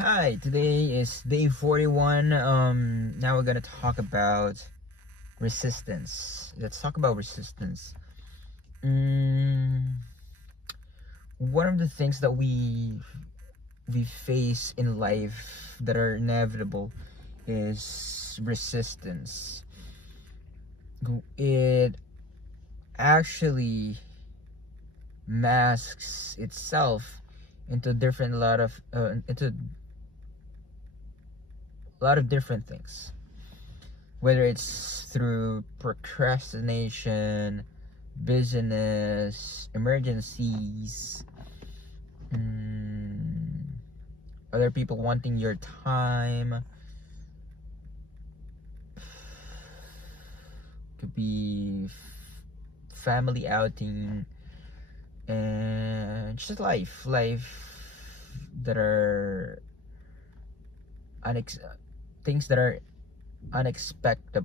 Hi, today is day 41. Now we're gonna talk about resistance. Let's talk about resistance. Mm, One of the things that we face in life that are inevitable is resistance. It actually masks itself into different lot of into a lot of different things, whether it's through procrastination, business, emergencies, mm, other people wanting your time, could be family outing, and just life that are unex- things that are unexpected,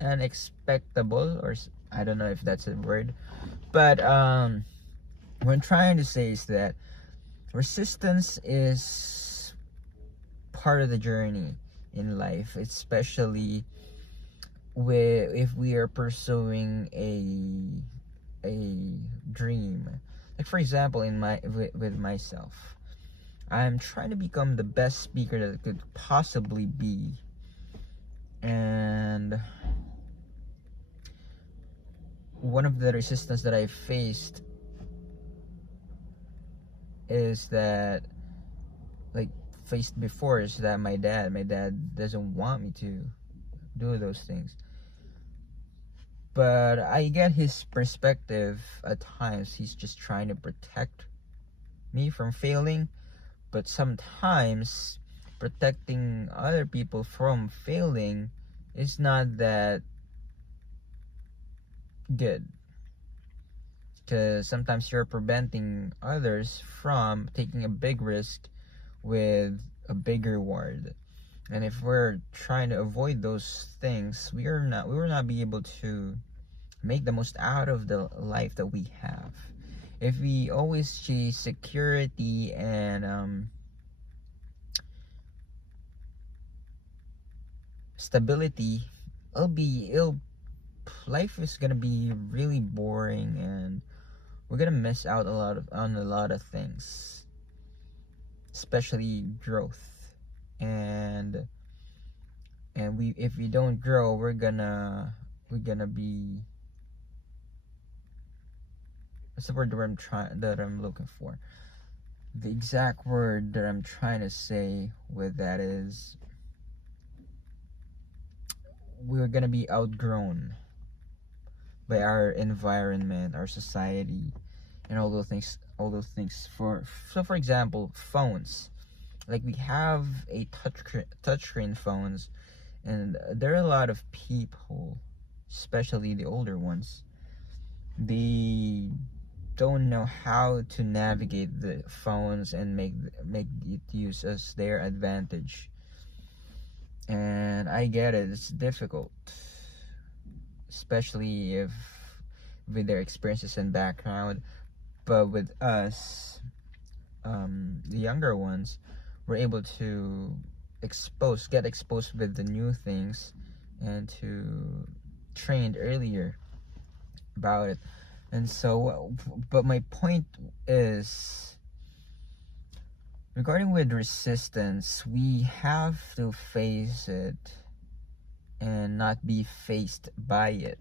unexpectable, or I don't know if that's a word, but what I'm trying to say is that resistance is part of the journey in life, especially if we are pursuing a dream. Like for example, in my with myself, I'm trying to become the best speaker that I could possibly be, and one of the resistance that I faced is that like faced before is that my dad doesn't want me to do those things, but I get his perspective. At times he's just trying to protect me from failing, but sometimes protecting other people from failing is not that good, because sometimes you're preventing others from taking a big risk with a big reward. And if we're trying to avoid those things, we will not be able to make the most out of the life that we have. If we always chase security and stability, it'll life is gonna be really boring, and we're gonna miss out on a lot of things, especially growth. and we if we don't grow, we're gonna be, what's the word that I'm looking for, the exact word that I'm trying to say with that is we're gonna be outgrown by our environment, our society, and all those things. For example, phones. Like we have a touchscreen phones, and there are a lot of people, especially the older ones. They don't know how to navigate the phones and make it use as their advantage. And I get it; it's difficult, especially if with their experiences and background. But with us, the younger ones, we're able to get exposed with the new things, and to trained earlier about it. And so, but my point is, regarding with resistance, we have to face it and not be faced by it.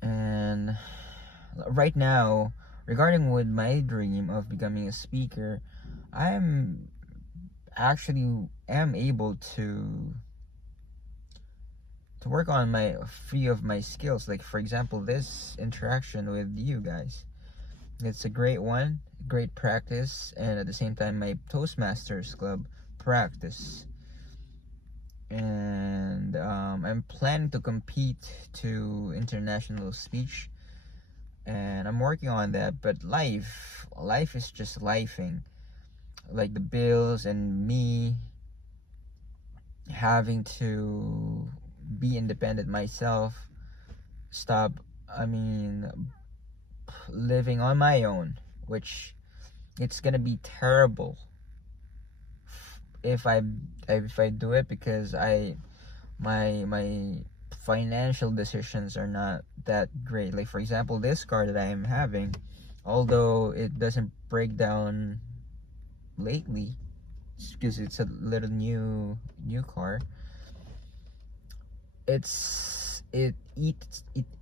And right now, regarding with my dream of becoming a speaker, I'm actually am able to work on my few of my skills. Like for example, this interaction with you guys, it's a great one, great practice, and at the same time my Toastmasters club practice. And I'm planning to compete to international speech, and I'm working on that. But life is just lifing, like the bills and me having to be independent myself, stop I mean living on my own. which it's gonna be terrible if I do it, because my financial decisions are not that great. Like for example, this car that I am having, although it doesn't break down lately, because it's a little new car, it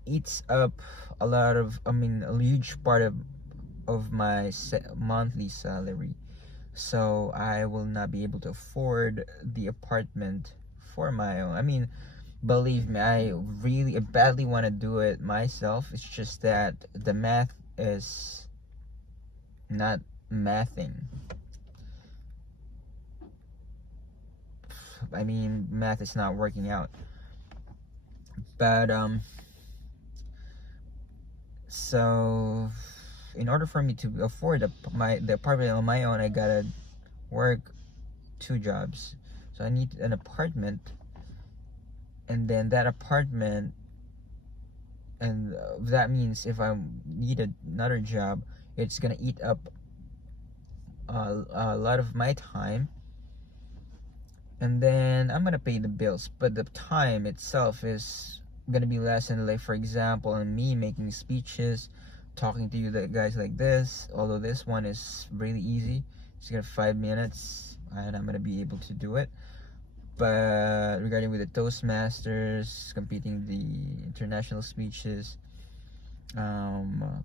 eats up a lot of, I mean, a huge part of my monthly salary. So I will not be able to afford the apartment for my own. I mean, believe me, I really badly want to do it myself. It's just that the math is not mathing. I mean, math is not working out. But so in order for me to afford the apartment on my own, I gotta work 2 jobs. So I need an apartment, and then that apartment, and that means if I need another job, it's gonna eat up a lot of my time, and then I'm gonna pay the bills, but the time itself is gonna be less. And like for example, and me making speeches, talking to you guys like this, although this one is really easy, it's gonna 5 minutes and I'm gonna be able to do it. But regarding with the Toastmasters, competing the international speeches,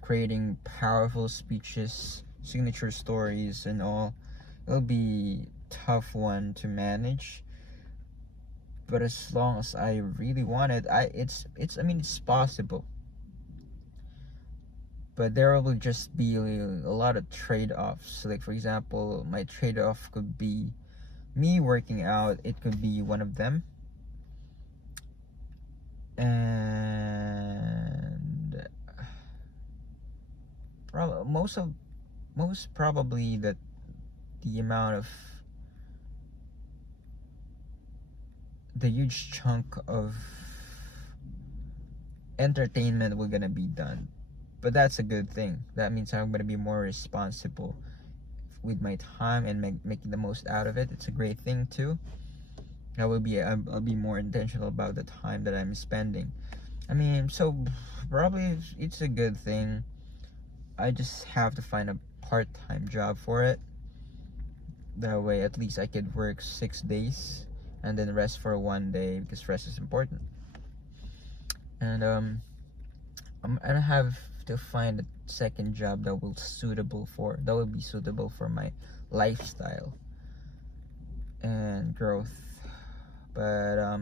creating powerful speeches, signature stories and all, it'll be tough one to manage. But as long as I really want it, I mean, it's possible. But there will just be a lot of trade-offs. Like for example, my trade-off could be me working out. It could be one of them. And most probably that the amount of the huge chunk of entertainment we're gonna be done. But that's a good thing. That means I'm gonna be more responsible with my time and making the most out of it. It's a great thing too. I'll be more intentional about the time that I'm spending. I mean, so probably it's a good thing. I just have to find a part-time job for it. That way at least I could work 6 days and then rest for 1 day, because rest is important. And I'm gonna have to find a second job that will be suitable for my lifestyle and growth. But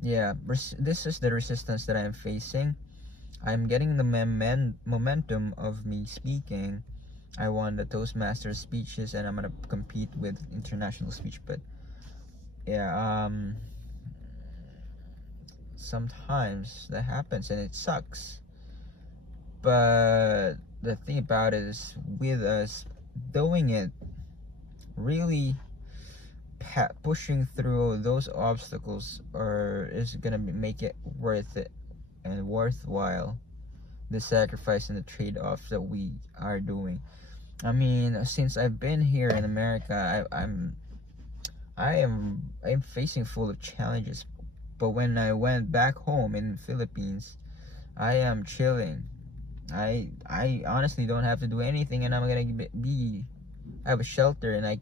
yeah, this is the resistance that I'm facing. I'm getting the momentum of me speaking. I won the Toastmasters speeches and I'm gonna compete with international speech. But yeah, sometimes that happens and it sucks. But the thing about it is, with us doing it, really pushing through those obstacles is gonna make it worth it and worthwhile, the sacrifice and the trade-off that we are doing. I mean, since I've been here in America, I'm facing full of challenges. But when I went back home in the Philippines, I am chilling. I honestly don't have to do anything, and I'm gonna I have a shelter, and I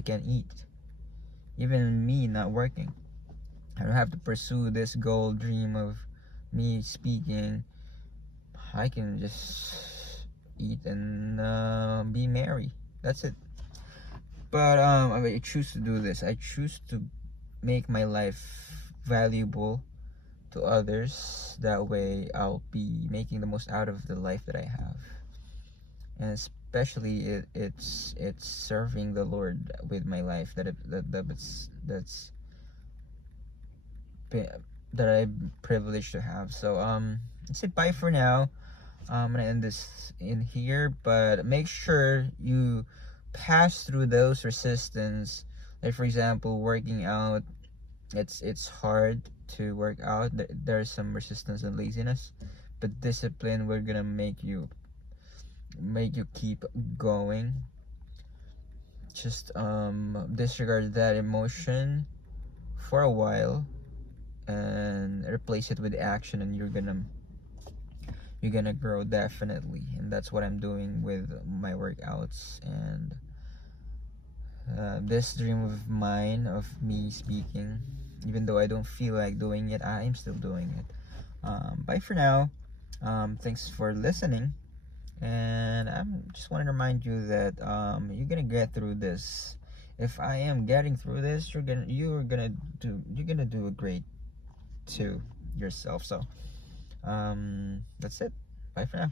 can eat. Even me not working, I don't have to pursue this goal dream of me speaking. I can just eat and be merry. That's it. But I choose to do this. I choose to make my life valuable to others. That way I'll be making the most out of the life that I have. And especially it's serving the Lord with my life that I'm privileged to have. So let's say bye for now. I'm gonna end this in here, but make sure you pass through those resistance. Like for example, working out, it's hard to work out. There's some resistance and laziness, but discipline will gonna make you make you keep going. Just disregard that emotion for a while and replace it with action, and you're gonna grow definitely. And that's what I'm doing with my workouts. And this dream of mine of me speaking, even though I don't feel like doing it, I'm still doing it. Bye for now. Thanks for listening, and I'm just want to remind you that you're gonna get through this. If I am getting through this, you're gonna do a great too yourself. So that's it. Bye for now.